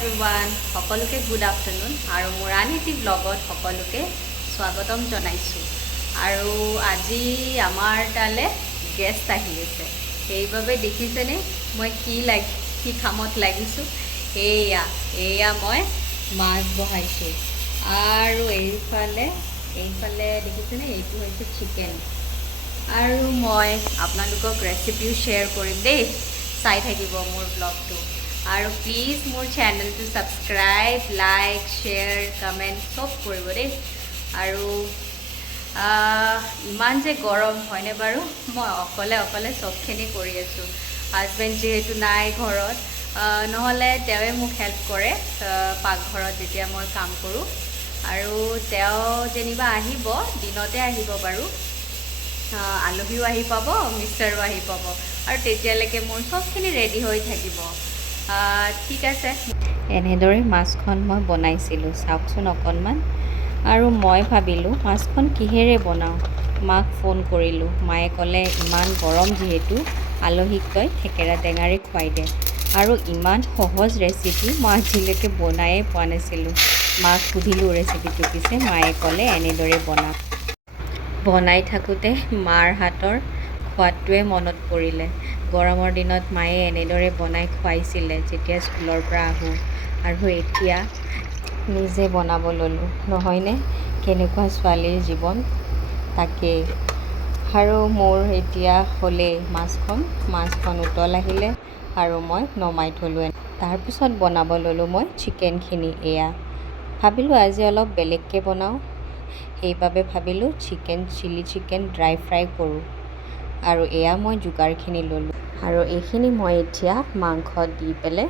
Everyone সকলোকে good afternoon আৰু মোৰ আন এটি ব্লগত সকলোকে স্বাগতম জনাইছোঁ আৰু আজি আমাৰ তালে গেষ্ট আহি আছে সেইবাবে দেখিছেনে মই কি কামত লাগিছোঁ এয়া মই মাছ বহাইছোঁ আৰু এইফালে দেখিছেনে এইটো হৈছে চিকেন আৰু মই আপোনালোকক ৰেচিপিও শ্বেয়াৰ কৰিম দেই চাই থাকিব মোৰ ব্লগটো আৰু প্লিজ মোৰ চেনেলটো ছাবস্ক্ৰাইব লাইক শ্বেয়াৰ কমেণ্ট চব কৰিব দেই আৰু ইমান যে গৰম হয়নে বাৰু মই অকলে চবখিনি কৰি আছোঁ হাজবেণ্ড যিহেতু নাই ঘৰত নহ'লে তেওঁৱে মোক হেল্প কৰে পাকঘৰত যেতিয়া মই কাম কৰোঁ আৰু তেওঁ যেনিবা আহিব দিনতে আহিব বাৰু আলহীও আহি পাব মিষ্টাৰো আহি পাব আৰু তেতিয়ালৈকে মোৰ চবখিনি ৰেডি হৈ থাকিব ঠিক আছে এনেদৰে মাছখন মই বনাইছিলোঁ চাওকচোন অকণমান আৰু মই ভাবিলোঁ মাছখন কিহেৰে বনাওঁ মাক ফোন কৰিলোঁ মায়ে ক'লে ইমান গৰম যিহেতু আলহীক তই থেকেৰা টেঙাৰে খুৱাই দে আৰু ইমান সহজ ৰেচিপি মই আজিলৈকে বনায়ে পোৱা নাছিলোঁ মাক সুধিলোঁ ৰেচিপিটো পিছে মায়ে ক'লে এনেদৰে বনাই থাকোঁতে মাৰ হাতৰ সোৱাদটোৱে মনত পৰিলে গৰমৰ দিনত মায়ে এনেদৰে বনাই খুৱাইছিলে যেতিয়া স্কুলৰ পৰা আহোঁ আৰু এতিয়া নিজে বনাব ল'লোঁ নহয়নে কেনেকুৱা ছোৱালীৰ জীৱন তাকেই আৰু মোৰ এতিয়া হ'লেই মাছখন উতল আহিলে আৰু মই নমাই থ'লোঁ তাৰপিছত বনাব ল'লোঁ মই চিকেনখিনি ভাবিলোঁ আজি অলপ বেলেগকৈ বনাওঁ সেইবাবে ভাবিলোঁ চিলি চিকেন ড্ৰাই ফ্ৰাই কৰোঁ আৰু মই যোগাৰখিনি ল'লোঁ আৰু এইখিনি মই এতিয়া মাংসত দি পেলাই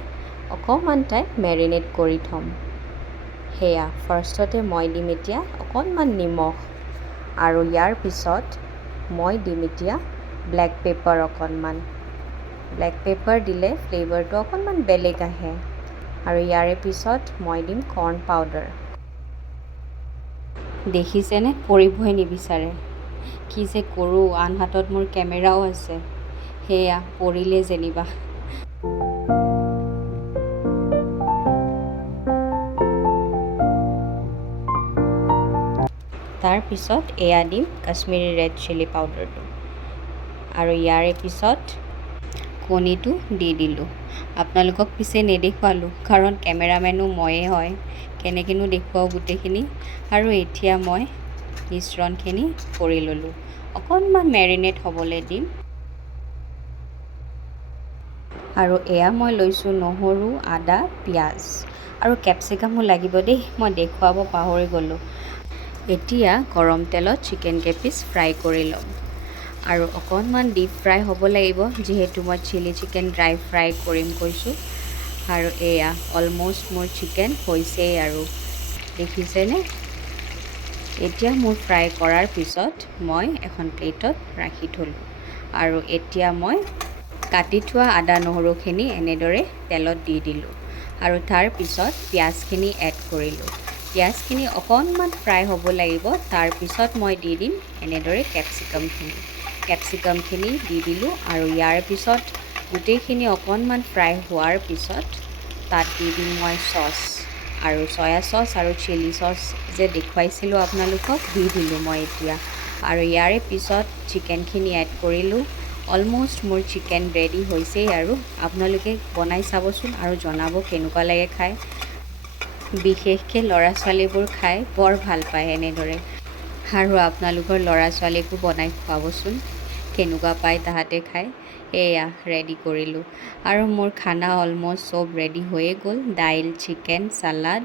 অকণমান টাইম মেৰিনেট কৰি থ'ম ফাৰ্ষ্টতে মই দিম এতিয়া অকণমান নিমখ আৰু ইয়াৰ পিছত মই দিম এতিয়া ব্লেক পেপাৰ অকণমান ব্লেক পেপাৰ দিলে ফ্লেভাৰটো অকণমান বেলেগ আহে আৰু ইয়াৰে পিছত মই দিম কৰ্ণ পাউডাৰ দেখিছেনে পৰিবই নিবিচাৰে কি যে কৰোঁ আন হাতত মোৰ কেমেৰাও আছে পৰিলে যেনিবা তাৰপিছত দিম কাশ্মীৰী ৰেড চিলি পাউডাৰটো আৰু ইয়াৰে পিছত কণীটো দি দিলোঁ আপোনালোকক পিছে নেদেখুৱালোঁ কাৰণ কেমেৰামেনো ময়ে হয় কেনেকৈনো দেখুৱাওঁ গোটেইখিনি আৰু এতিয়া মই মিশ্ৰণখিনি কৰি ল'লোঁ অকণমান মেৰিনেট হ'বলৈ দিম আৰু মই লৈছোঁ নহৰু আদা পিঁয়াজ আৰু কেপচিকামো লাগিব দেই মই দেখুৱাব পাহৰি গ'লোঁ এতিয়া গৰম তেলত চিকেন কেইপিচ ফ্ৰাই কৰি ল'ম আৰু অকণমান ডিপ ফ্ৰাই হ'ব লাগিব যিহেতু মই চিলি চিকেন ড্ৰাই ফ্ৰাই কৰিম কৈছোঁ আৰু অলম'ষ্ট মোৰ চিকেন হৈছেই আৰু দেখিছেনে এতিয়া মোৰ ফ্ৰাই কৰাৰ পিছত মই এখন প্লেটত ৰাখি থ'লোঁ আৰু এতিয়া মই কাটি থোৱা আদা নহৰুখিনি এনেদৰে তেলত দি দিলোঁ আৰু তাৰ পিছত পিঁয়াজখিনি এড কৰিলোঁ পিঁয়াজখিনি অকণমান ফ্ৰাই হ'ব লাগিব তাৰপিছত মই দি দিম এনেদৰে কেপচিকামখিনি দি দিলোঁ আৰু ইয়াৰ পিছত গোটেইখিনি অকণমান ফ্ৰাই হোৱাৰ পিছত তাত দি দিম মই চচ আৰু চয়া চচ আৰু চিলি চচ যে দেখুৱাইছিলোঁ আপোনালোকক দি দিলোঁ মই এতিয়া আৰু ইয়াৰে পিছত চিকেনখিনি এড কৰিলোঁ অলম'ষ্ট মোৰ চিকেন ৰেডি হৈছেই আৰু আপোনালোকে বনাই চাবচোন আৰু জনাব কেনেকুৱা লাগে খাই বিশেষকৈ ল'ৰা ছোৱালীবোৰ খাই বৰ ভাল পায় এনেদৰে আৰু আপোনালোকৰ ল'ৰা ছোৱালীকো বনাই খুৱাবচোন কেনেকুৱা পায় তাহাঁতে খাই ৰেডি কৰিলোঁ আৰু মোৰ খানা অলম'ষ্ট চব ৰেডি হৈয়ে গ'ল দাইল চিকেন চালাড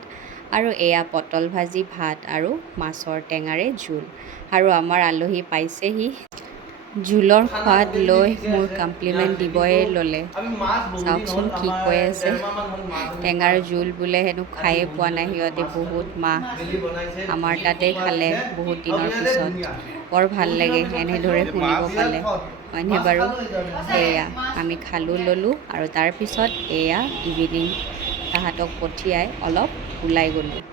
আৰু পটল ভাজি ভাত আৰু মাছৰ টেঙাৰে জোল আৰু আমাৰ আলহী পাইছেহি জোলৰ সোৱাদ লৈ মোৰ কমপ্লিমেণ্ট দিবই ল'লে চাওকচোন কি কৈ আছে টেঙাৰ জোল বোলে হেনো খায়ে পোৱা নাই সিহঁতে বহুত মাহ আমাৰ তাতে খালে বহুত দিনৰ পিছত বৰ ভাল লাগে এনেদৰে শুনিব পালে হয়নে বাৰু আমি খালোঁ ল'লোঁ আৰু তাৰপিছত ইভিনিং তাহাঁতক পঠিয়াই অলপ ওলাই গ'লোঁ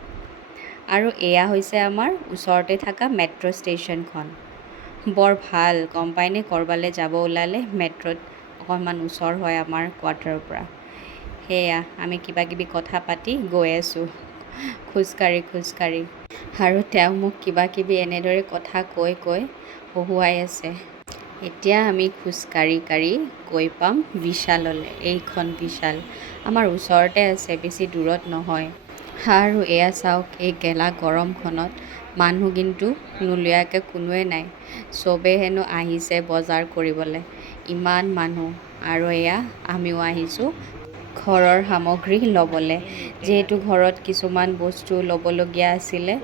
আৰু হৈছে আমাৰ ওচৰতে থকা মেট্ৰ' ষ্টেচনখন বৰ ভাল গম পায়নে ক'ৰবালৈ যাব ওলালে মেট্ৰ'ত অকণমান ওচৰ হয় আমাৰ কোৱাৰ্টাৰৰ পৰা সেয়া আমি কিবাকিবি কথা পাতি গৈ আছোঁ খোজকাঢ়ি আৰু তেওঁ মোক কিবাকিবি এনেদৰে কথা কৈ হহুৱাই আছে। এতিয়া আমি খোজকাঢ়ি গৈ পাম বিশাললৈ। এইখন বিশাল আমাৰ ওচৰতে আছে, বেছি দূৰত নহয়। আৰু এয়া চাওক, এই গেলা গৰমখনত মানুহ কিন্তু নোলোৱাকৈ কোনোৱে নাই। চবেই হেনো আহিছে বজাৰ কৰিবলৈ, ইমান মানুহ। আৰু এয়া আমিও আহিছোঁ ঘৰৰ সামগ্ৰী ল'বলৈ, যিহেতু ঘৰত কিছুমান বস্তু ল'বলগীয়া আছিলে,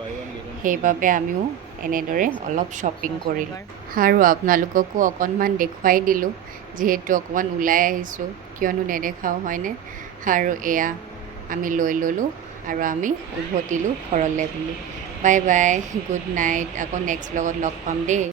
সেইবাবে আমিও এনেদৰে অলপ শ্বপিং কৰিলোঁ। আৰু আপোনালোককো অকণমান দেখুৱাই দিলোঁ, যিহেতু অকণমান ওলাই আহিছোঁ, কিয়নো নেদেখাওঁ হয়নে। আৰু এয়া আমি লৈ ল'লোঁ আৰু আমি উভতিলোঁ ঘৰলৈ বুলি। Bye bye, good night. আকৌ নেক্সট ব্লগত লগ পাম দেই।